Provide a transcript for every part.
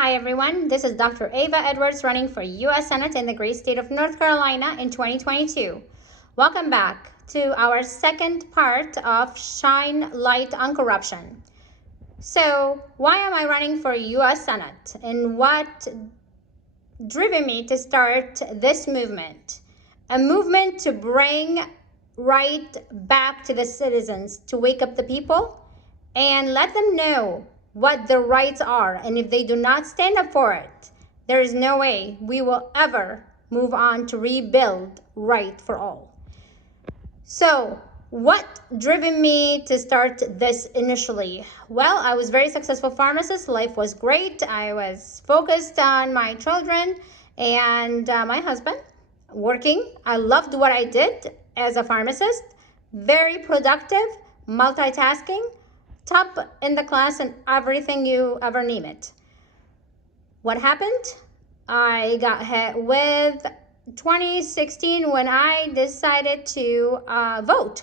Hi everyone, this is Dr. Ava Edwards running for U.S. Senate in the great state of North Carolina in 2022. Welcome back to our second part of Shine Light on Corruption. So, why am I running for U.S. Senate and what driven me to start this movement? A movement to bring right back to the citizens, to wake up the people and let them know what their rights are. And if they do not stand up for it, there is no way we will ever move on to rebuild right for all. So what driven me to start this initially? Well, I was very successful pharmacist. Life was great. I was focused on my children and my husband, working. I loved what I did as a pharmacist. Very productive, multitasking, top in the class and everything you ever name it. What happened? I got hit with 2016 when I decided to vote.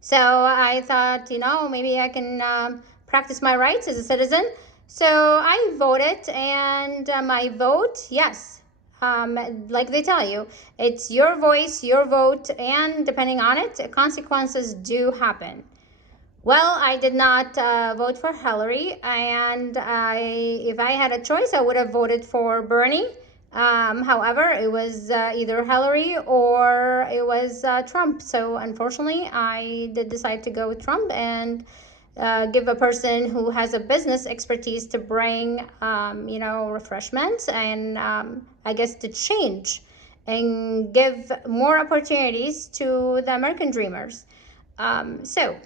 So I thought, maybe I can practice my rights as a citizen. So I voted, and my vote, yes, like they tell you, it's your voice, your vote, and depending on it, consequences do happen. Well, I did not vote for Hillary, and if I had a choice, I would have voted for Bernie. However, it was either Hillary or it was Trump. So unfortunately, I did decide to go with Trump and give a person who has a business expertise to bring, refreshments and I guess to change and give more opportunities to the American dreamers. So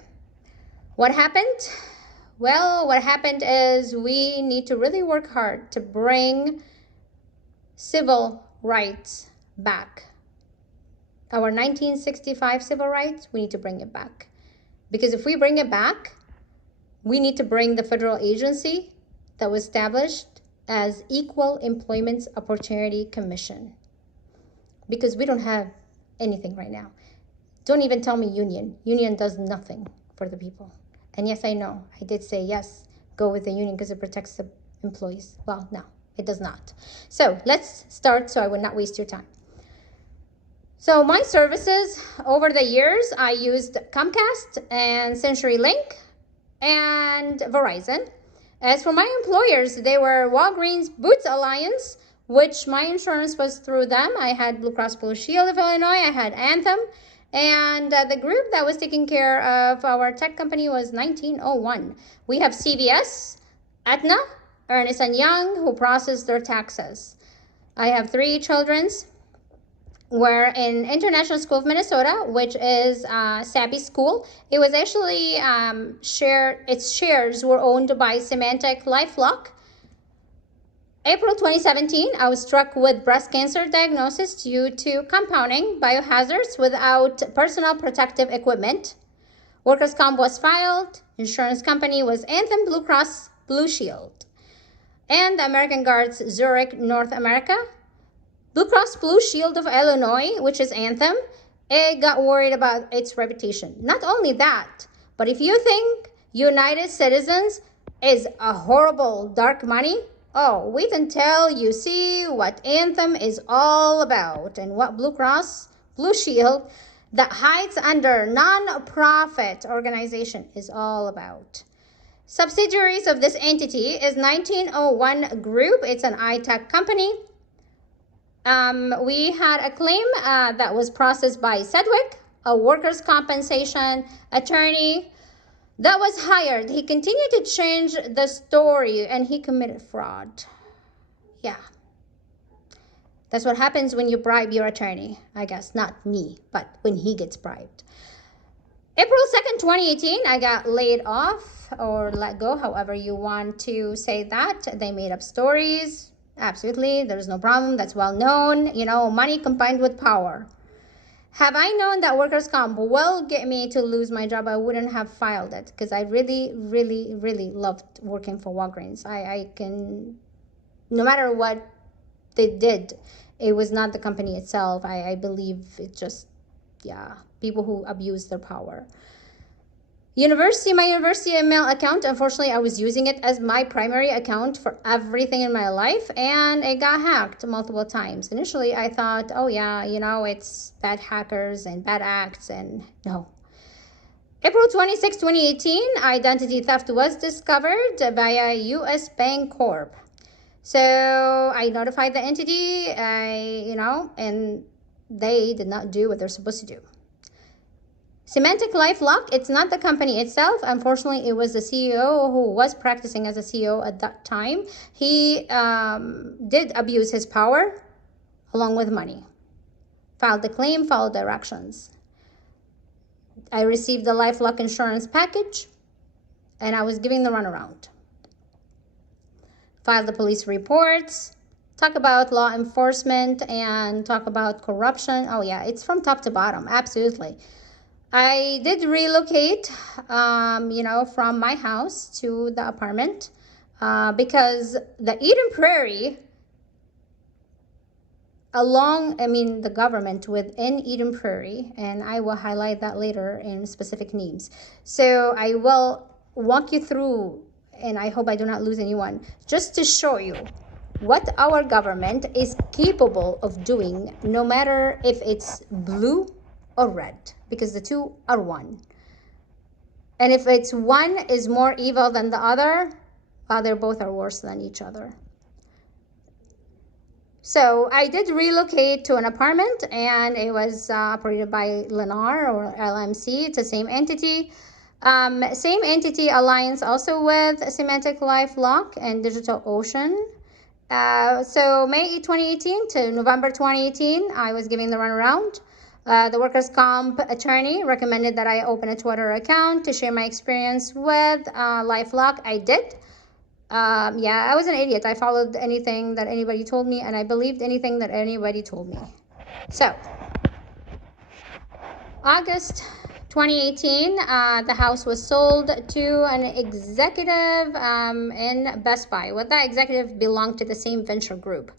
what happened? Well, what happened is we need to really work hard to bring civil rights back. Our 1965 civil rights, we need to bring it back. Because if we bring it back, we need to bring the federal agency that was established as Equal Employment Opportunity Commission. Because we don't have anything right now. Don't even tell me union. Union does nothing for the people. And yes, I know, I did say yes, go with the union because it protects the employees. Well, no, it does not. So let's start so I would not waste your time. So my services over the years, I used Comcast and CenturyLink and Verizon. As for my employers, they were Walgreens Boots Alliance, which my insurance was through them. I had Blue Cross Blue Shield of Illinois, I had Anthem, and the group that was taking care of our tech company was 1901. We have CVS, Aetna, Ernst & Young, who process their taxes. I have 3 children. We're in International School of Minnesota, which is Sabby School. It was actually its shares were owned by Symantec LifeLock. April 2017, I was struck with breast cancer diagnosis due to compounding biohazards without personal protective equipment. Workers' comp was filed. Insurance company was Anthem Blue Cross Blue Shield. And the American Guards Zurich, North America. Blue Cross Blue Shield of Illinois, which is Anthem, it got worried about its reputation. Not only that, but if you think United Citizens is a horrible dark money, oh, wait until you see what Anthem is all about and what Blue Cross Blue Shield that hides under non-profit organization is all about. Subsidiaries of this entity is 1901 Group. It's an iTech company. We had a claim that was processed by Sedgwick, a workers' compensation attorney that was hired. He continued to change the story and he committed fraud. Yeah. That's what happens when you bribe your attorney. I guess not me, but when he gets bribed. April 2nd, 2018, I got laid off or let go, however you want to say that. They made up stories. Absolutely, there's no problem. That's well known. Money combined with power. Have I known that workers' comp will get me to lose my job, I wouldn't have filed it because I really, really, really loved working for Walgreens. I can, no matter what they did, it was not the company itself. I believe it just, yeah, people who abuse their power. My university email account, unfortunately, I was using it as my primary account for everything in my life, and it got hacked multiple times. Initially, I thought, oh yeah, it's bad hackers and bad acts, and no. April 26, 2018, identity theft was discovered via US Bank Corp. So I notified the entity, and they did not do what they're supposed to do. Symantec LifeLock, it's not the company itself. Unfortunately, it was the CEO who was practicing as a CEO at that time. He did abuse his power along with money. Filed the claim, followed directions. I received the LifeLock insurance package, and I was giving the runaround. Filed the police reports, talk about law enforcement, and talk about corruption. Oh yeah, it's from top to bottom, absolutely. I did relocate, from my house to the apartment because the Eden Prairie, the government within Eden Prairie, and I will highlight that later in specific names. So I will walk you through, and I hope I do not lose anyone, just to show you what our government is capable of doing, no matter if it's blue or red, because the two are one. And if it's one is more evil than the other, they both are worse than each other. So I did relocate to an apartment, and it was operated by Lennar or LMC. It's the same entity. Same entity aligns also with Symantec LifeLock and DigitalOcean. So May 2018 to November 2018, I was giving the runaround. The workers' comp attorney recommended that I open a Twitter account to share my experience with LifeLock. I did. I was an idiot. I followed anything that anybody told me, and I believed anything that anybody told me. So, August 2018, the house was sold to an executive in Best Buy. Well, that executive belonged to the same venture group.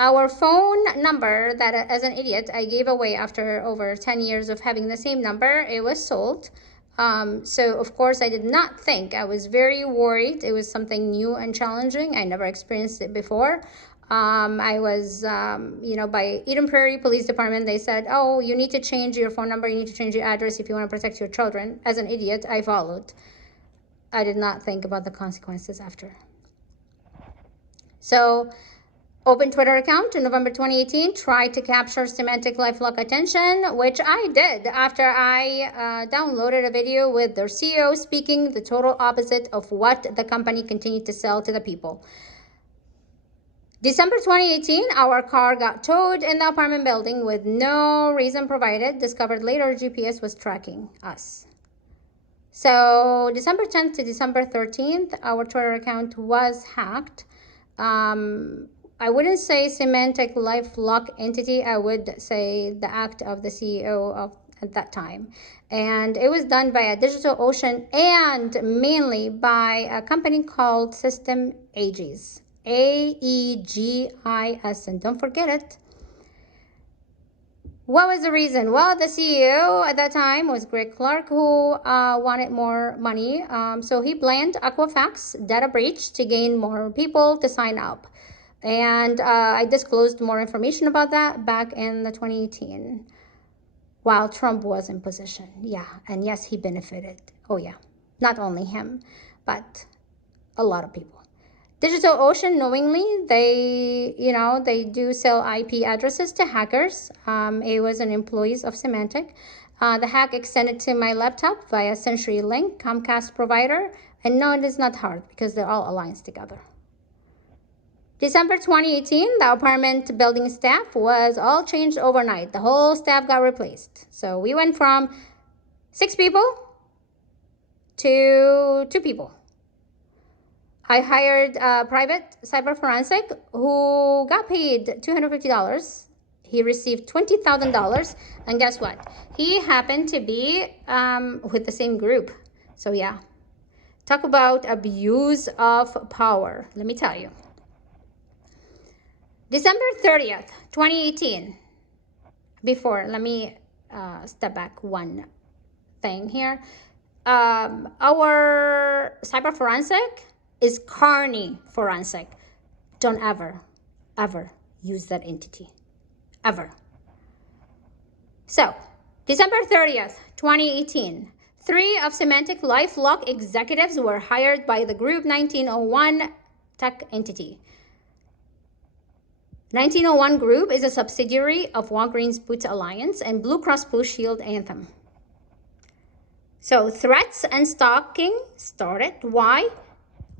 Our phone number that, as an idiot, I gave away after over 10 years of having the same number, it was sold. So, of course, I did not think. I was very worried. It was something new and challenging. I never experienced it before. I was, by Eden Prairie Police Department, they said, oh, you need to change your phone number. You need to change your address if you want to protect your children. As an idiot, I followed. I did not think about the consequences after. So, open Twitter account in November 2018, tried to capture Symantec LifeLock attention, which I did after I downloaded a video with their CEO speaking the total opposite of what the company continued to sell to the people. December 2018, our car got towed in the apartment building with no reason provided. Discovered later GPS was tracking us. So December 10th to December 13th, our Twitter account was hacked. I wouldn't say Symantec LifeLock entity. I would say the act of the CEO of at that time. And it was done by a DigitalOcean and mainly by a company called System Aegis. AEGIS, and don't forget it. What was the reason? Well, the CEO at that time was Greg Clark, who wanted more money. So he blamed Equifax data breach to gain more people to sign up. And I disclosed more information about that back in the 2018 while Trump was in position. Yeah, and yes, he benefited. Oh yeah, not only him, but a lot of people. DigitalOcean, knowingly, they do sell IP addresses to hackers. It was an employees of Symantec. The hack extended to my laptop via CenturyLink, Comcast provider. And no, it is not hard because they're all aligned together. December 2018, the apartment building staff was all changed overnight. The whole staff got replaced. So we went from 6 people to 2 people. I hired a private cyber forensic who got paid $250. He received $20,000. And guess what? He happened to be with the same group. So yeah, talk about abuse of power. Let me tell you. December 30th, 2018. Let me step back one thing here. Our cyber forensic is Kearney Forensic. Don't ever, ever use that entity. Ever. So, December 30th, 2018, 3 of Symantec LifeLock executives were hired by the Group 1901 tech entity. 1901 Group is a subsidiary of Walgreens Boots Alliance and Blue Cross Blue Shield Anthem. So threats and stalking started. Why?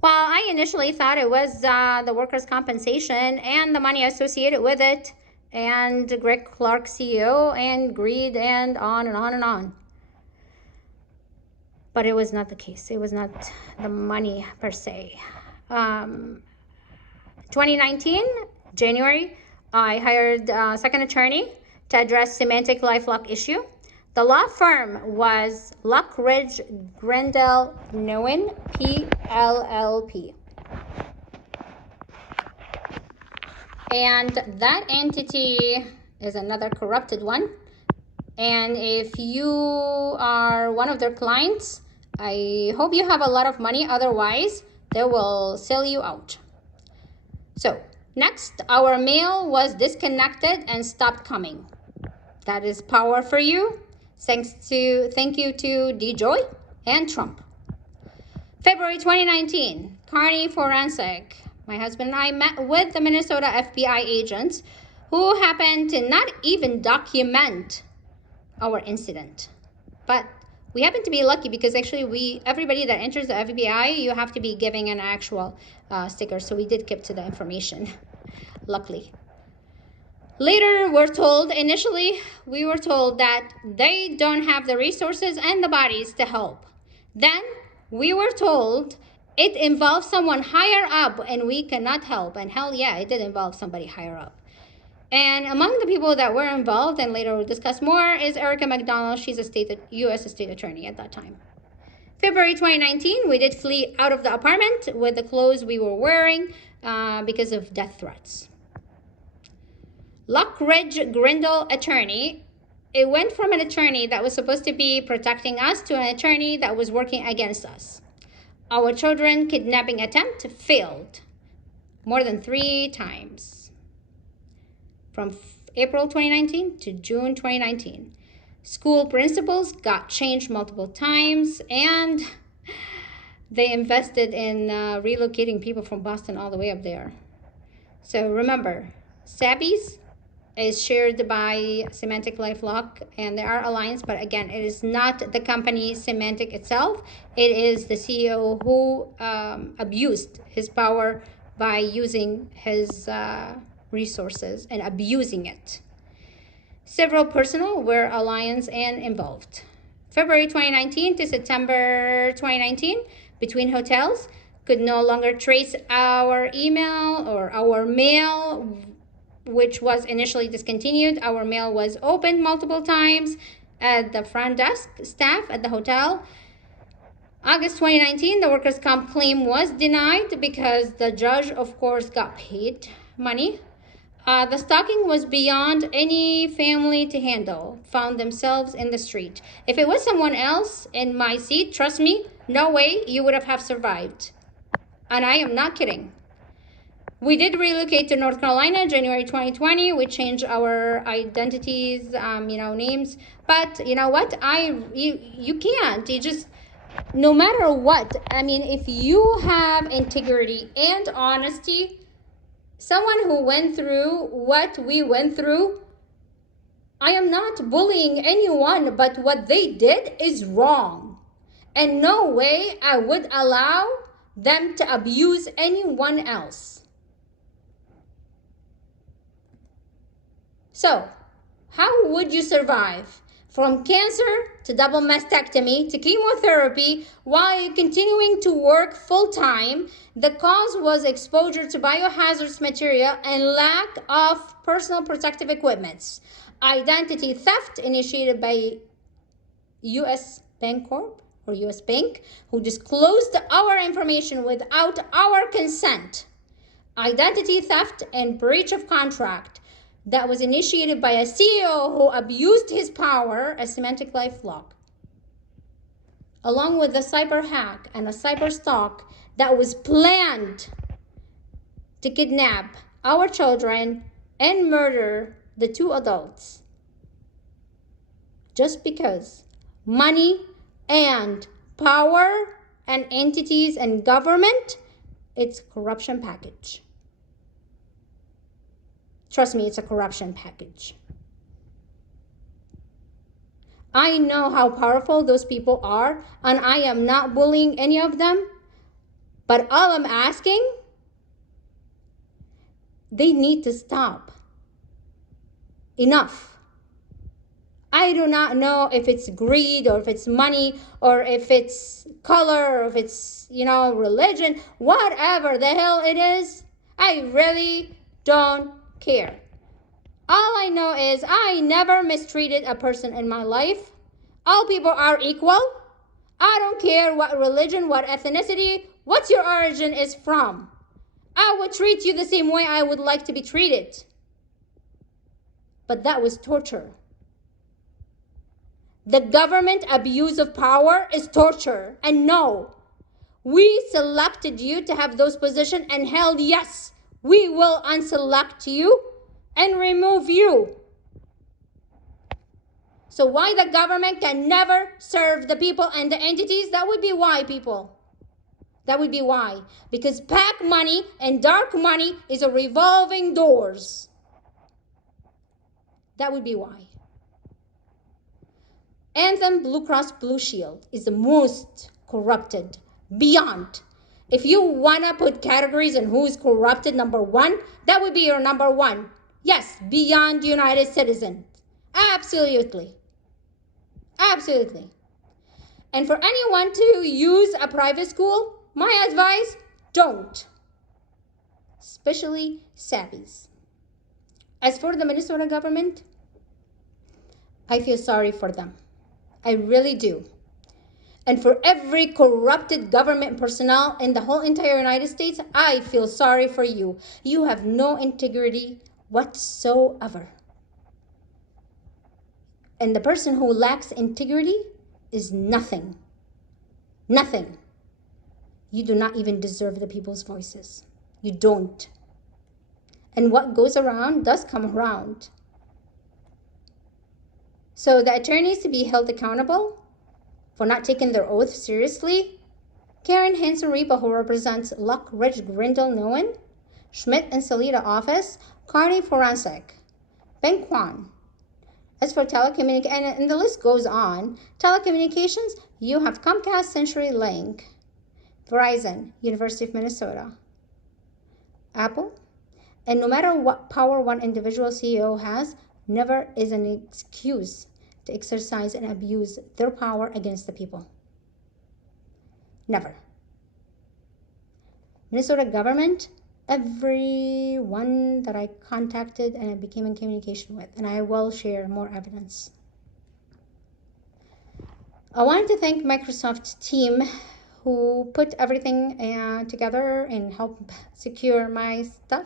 Well, I initially thought it was the workers' compensation and the money associated with it, and Greg Clark, CEO, and greed, and on and on and on. But it was not the case. It was not the money per se. 2019, January, I hired a second attorney to address Symantec LifeLock issue. The law firm was Luckridge Grendel Nguyen, PLLP. And that entity is another corrupted one. And if you are one of their clients, I hope you have a lot of money. Otherwise, they will sell you out. So next, our mail was disconnected and stopped coming. That is power for you. Thank you to DeJoy and Trump. February 2019, Kearney Forensic. My husband and I met with the Minnesota FBI agents who happened to not even document our incident. But we happen to be lucky because actually everybody that enters the FBI, you have to be giving an actual sticker. So we did keep to the information, luckily. Later, initially, we were told that they don't have the resources and the bodies to help. Then we were told it involves someone higher up and we cannot help. And hell yeah, it did involve somebody higher up. And among the people that were involved, and later we'll discuss more, is Erica McDonald. She's a U.S. state attorney at that time. February 2019, we did flee out of the apartment with the clothes we were wearing because of death threats. Luckridge Grendel attorney. It went from an attorney that was supposed to be protecting us to an attorney that was working against us. Our children kidnapping attempt failed more than 3 times. From April 2019 to June 2019. School principals got changed multiple times, and they invested in relocating people from Boston all the way up there. So remember, Sabby's is shared by Symantec LifeLock and they are alliance, but again, it is not the company Symantec itself. It is the CEO who abused his power by using his resources and abusing it. Several personnel were alliance and involved. February 2019 to September 2019, between hotels, could no longer trace our email or our mail, which was initially discontinued. Our mail was opened multiple times at the front desk staff at the hotel. August 2019, the workers' comp claim was denied because the judge, of course, got paid money. The stalking was beyond any family to handle, found themselves in the street. If it was someone else in my seat, trust me, no way you would have survived. And I am not kidding. We did relocate to North Carolina, January 2020. We changed our identities, names. But you know what? You can't. You just, no matter what. I mean, if you have integrity and honesty, someone who went through what we went through, I am not bullying anyone, but what they did is wrong. And no way I would allow them to abuse anyone else. So, how would you survive from cancer to double mastectomy to chemotherapy while you're continuing to work full-time? The cause was exposure to biohazardous material and lack of personal protective equipment. Identity theft initiated by U.S. Bancorp or U.S. Bank, who disclosed our information without our consent. Identity theft and breach of contract that was initiated by a CEO who abused his power as Symantec LifeLock. along with a cyber hack and a cyber stalk that was planned to kidnap our children and murder the 2 adults just because money and power and entities and government, it's corruption package. Trust me, it's a corruption package. I know how powerful those people are, and I am not bullying any of them, but all I'm asking, they need to stop. Enough. I do not know if it's greed or if it's money or if it's color or if it's, religion, whatever the hell it is. I really don't care. All I know is I never mistreated a person in my life. All people are equal. I don't care what religion, what ethnicity, what your origin is from. I would treat you the same way I would like to be treated. But that was torture. The government abuse of power is torture. And no, we selected you to have those positions, and hell yes, we will unselect you and remove you. So why the government can never serve the people and the entities? That would be why, people. That would be why. Because PAC money and dark money is a revolving doors. That would be why. Anthem Blue Cross Blue Shield is the most corrupted beyond. If you want to put categories on who is corrupted, number 1, that would be your number 1. Yes, beyond United Citizens. Absolutely. Absolutely. And for anyone to use a private school, my advice, don't. Especially Sabbies. As for the Minnesota government, I feel sorry for them. I really do. And for every corrupted government personnel in the whole entire United States, I feel sorry for you. You have no integrity whatsoever. And the person who lacks integrity is nothing. Nothing. You do not even deserve the people's voices. You don't. And what goes around does come around. So the attorneys to be held accountable for not taking their oath seriously: Karen Hansen-Ripa, who represents Luck Ridge Grindle Nguyen, Schmidt and Salida office, Carney Forensic, Ben Kwan. As for telecommunications, and the list goes on, telecommunications, you have Comcast, CenturyLink, Verizon, University of Minnesota, Apple. And no matter what power one individual CEO has, never is an excuse to exercise and abuse their power against the people. Never. Minnesota government, everyone that I contacted and I became in communication with, and I will share more evidence. I wanted to thank Microsoft team who put everything together and helped secure my stuff.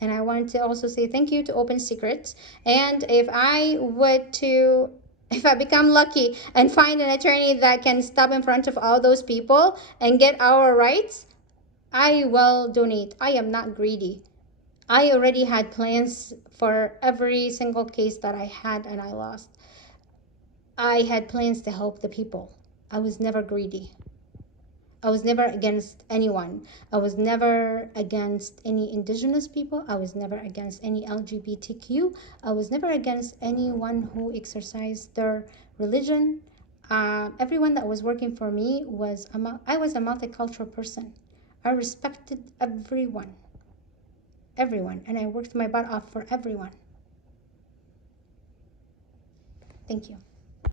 And I wanted to also say thank you to Open Secrets. And if I become lucky and find an attorney that can stop in front of all those people and get our rights, I will donate. I am not greedy. I already had plans for every single case that I had and I lost. I had plans to help the people. I was never greedy. I was never against anyone. I was never against any indigenous people. I was never against any LGBTQ. I was never against anyone who exercised their religion. Everyone that was working for me I was a multicultural person. I respected everyone, and I worked my butt off for everyone. Thank you.